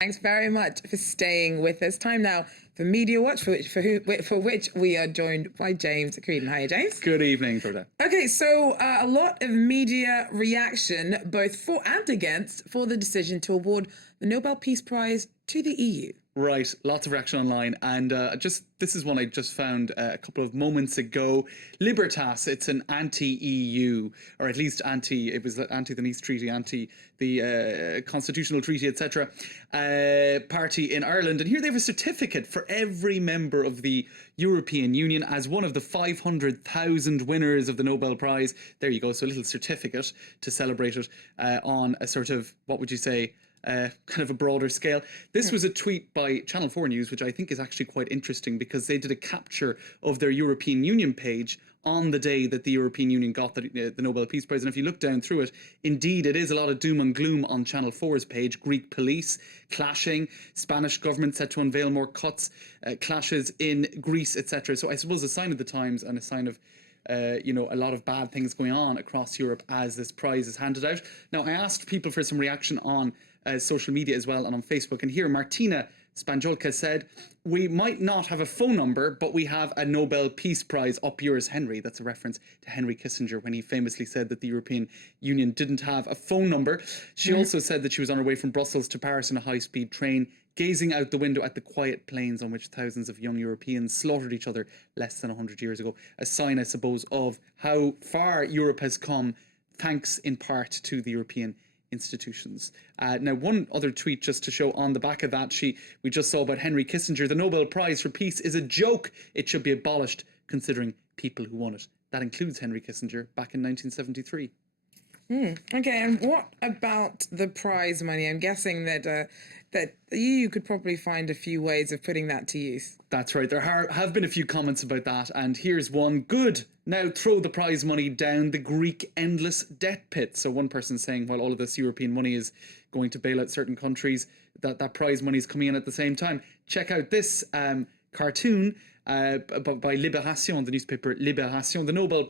Thanks very much for staying with us. Time now for Media Watch, for which we are joined by James Creedon. Hiya, James. Good evening, Freda. Okay, so a lot of media reaction, both for and against, for the decision to award the Nobel Peace Prize to the EU. Right, lots of reaction online, and this is one I just found a couple of moments ago. Libertas, it's an anti-EU, or at least it was anti the Nice Treaty, anti the Constitutional Treaty, etc. Party in Ireland, and here they have a certificate for every member of the European Union as one of the 500,000 winners of the Nobel Prize. There you go, so a little certificate to celebrate it on a sort of, what would you say, kind of a broader scale. This was a tweet by Channel 4 News, which I think is actually quite interesting because they did a capture of their European Union page on the day that the European Union got the Nobel Peace Prize. And if you look down through it, indeed, it is a lot of doom and gloom on Channel 4's page. Greek police clashing, Spanish government set to unveil more cuts, clashes in Greece, etc. So I suppose a sign of the times and a sign of a lot of bad things going on across Europe as this prize is handed out. Now, I asked people for some reaction on social media as well and on Facebook. And here, Martina Spanjolka said, "We might not have a phone number, but we have a Nobel Peace Prize up yours, Henry." That's a reference to Henry Kissinger when he famously said that the European Union didn't have a phone number. She also said that she was on her way from Brussels to Paris in a high-speed train, gazing out the window at the quiet plains on which thousands of young Europeans slaughtered each other less than 100 years ago. A sign, I suppose, of how far Europe has come, thanks in part to the European institutions. Now, one other tweet just to show on the back of that, we just saw about Henry Kissinger. "The Nobel Prize for Peace is a joke. It should be abolished, considering people who won it." That includes Henry Kissinger back in 1973. Okay, and what about the prize money? I'm guessing that the EU could probably find a few ways of putting that to use. That's right. There have been a few comments about that, and here's one. "Good. Now throw the prize money down the Greek endless debt pit." So one person saying, while all of this European money is going to bail out certain countries, that prize money is coming in at the same time. Check out this cartoon by Libération, the newspaper Libération, the Nobel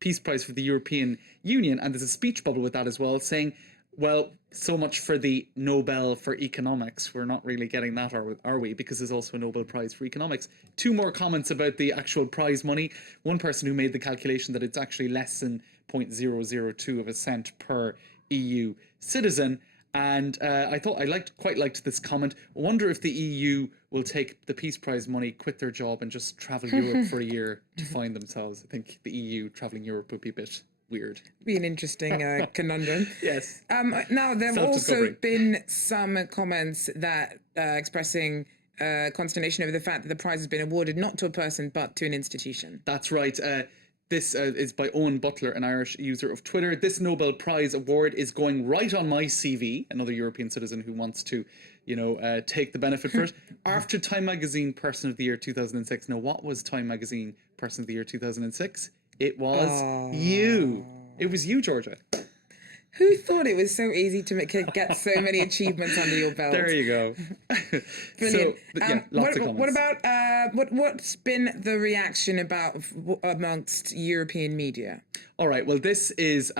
Peace Prize for the European Union. And there's a speech bubble with that as well, saying, well, so much for the Nobel for economics. We're not really getting that, are we? Because there's also a Nobel Prize for economics. Two more comments about the actual prize money. One person who made the calculation that it's actually less than 0.002 of a cent per EU citizen. And I quite liked this comment. I wonder if the EU will take the Peace Prize money, quit their job, and just travel Europe for a year to find themselves. I think the EU traveling Europe would be a bit weird. Be an interesting conundrum. Yes. Now, there have also been some comments that expressing consternation over the fact that the prize has been awarded not to a person but to an institution. That's right. This is by Owen Butler, an Irish user of Twitter. "This Nobel Prize award is going right on my CV." Another European citizen who wants to, take the benefit for it. "After Time Magazine Person of the Year 2006. Now, what was Time Magazine Person of the Year 2006? It was you. It was you, Georgia. Who thought it was so easy to get so many achievements under your belt? There you go. Brilliant. So, lots of comments. What about what's been the reaction amongst European media? All right, well, this is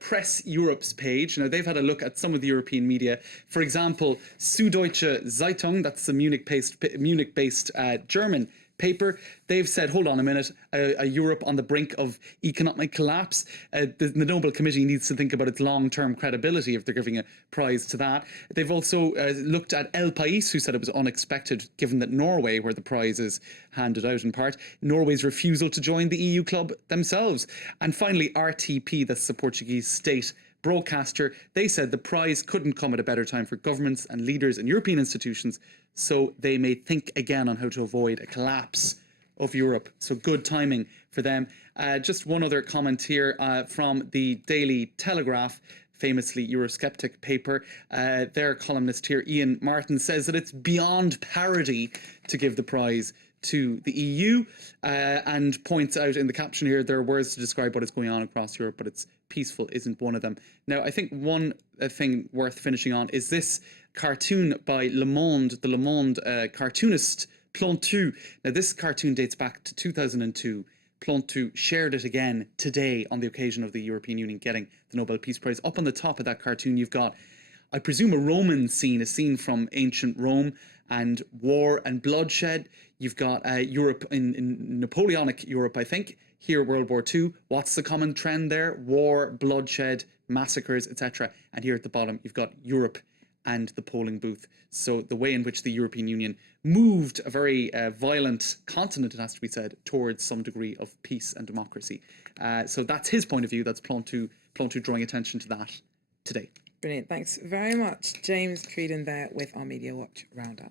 Press Europe's page. Now, they've had a look at some of the European media. For example, Süddeutsche Zeitung, that's the Munich-based German paper. They've said, hold on a minute, a Europe on the brink of economic collapse. The Nobel Committee needs to think about its long-term credibility if they're giving a prize to that. They've also looked at El País, who said it was unexpected, given that Norway, where the prize is handed out in part, Norway's refusal to join the EU club themselves. And finally, RTP, that's the Portuguese state broadcaster, they said the prize couldn't come at a better time for governments and leaders and European institutions, so they may think again on how to avoid a collapse of Europe. So good timing for them. Just one other comment here from the Daily Telegraph, famously Eurosceptic paper. Their columnist here, Ian Martin, says that it's beyond parody to give the prize to the EU and points out in the caption here there are words to describe what is going on across Europe, but it's peaceful isn't one of them. Now, I think one thing worth finishing on is this cartoon by Le Monde, the Le Monde cartoonist Plantu. Now, this cartoon dates back to 2002. Plantu shared it again today on the occasion of the European Union getting the Nobel Peace Prize. Up on the top of that cartoon, you've got I presume a Roman scene, a scene from ancient Rome and war and bloodshed. You've got Europe in Napoleonic Europe, I think. Here, World War II. What's the common trend there? War, bloodshed, massacres, etc. And here at the bottom, you've got Europe and the polling booth. So the way in which the European Union moved a very violent continent, it has to be said, towards some degree of peace and democracy. So that's his point of view. That's Plantu drawing attention to that today. Brilliant. Thanks very much. James Creedon there with our Media Watch Roundup.